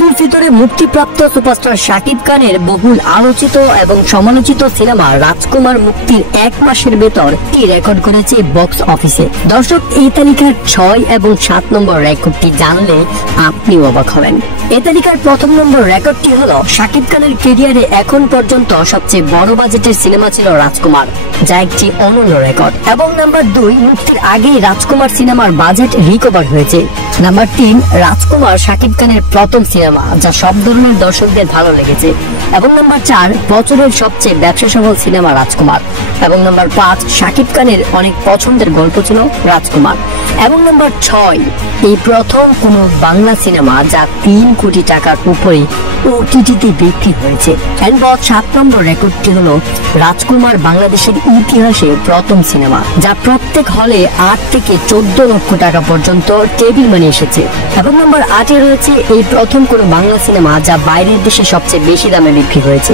ঈদুল ফিতরে মুক্তিপ্রাপ্ত সুপারস্টার শাকিব খানের বহুল আলোচিত এবং সমালোচিত সিনেমা রাজকুমার মুক্তির 1 মাসের ভেতর কি রেকর্ড করেছে বক্স অফিসে। দর্শক, এই তালিকার 6 এবং 7 নম্বর রেকর্ডটি জানলে আপনি অবাক হবেন। এই তালিকার প্রথম নম্বর রেকর্ডটি হলো শাকিব খানের ক্যারিয়ারে এখন পর্যন্ত সবচেয়ে বড় বাজেটের সিনেমা ছিল রাজকুমার, যা একটি অনন্য রেকর্ড। এবং নাম্বার 2, মুক্তির আগেই রাজকুমার সিনেমার বাজেট রিকভার হয়েছে। নাম্বার 3, রাজকুমার শাকিব খানের প্রথম সিনেমা, যা সব ধরনের দর্শকদের ভালো লেগেছে। এবং নাম্বার 4, বছরের সবচেয়ে ব্যবসা সফল সিনেমা রাজকুমার। এবং নাম্বার 5, শাকিব খানের অনেক পছন্দের গল্প ছিল রাজকুমার। এবং নাম্বার 6, এই প্রথম কোন বাংলা সিনেমা যা 3 কোটি টাকার উপরে ওটিটিতে বিক্রি হয়েছে। এরপর 7 নম্বর রেকর্ডটি হলো রাজকুমার বাংলাদেশের ইতিহাসে প্রথম সিনেমা, যা প্রত্যেক হলে 8 থেকে 14 লক্ষ টাকা পর্যন্ত টেবিল মানি এসেছে। এবং নাম্বার 8 রয়েছে এই প্রথম কোন বাংলা সিনেমা যা বাইরের দেশে সবচেয়ে বেশি দামে বিক্রি হয়েছে।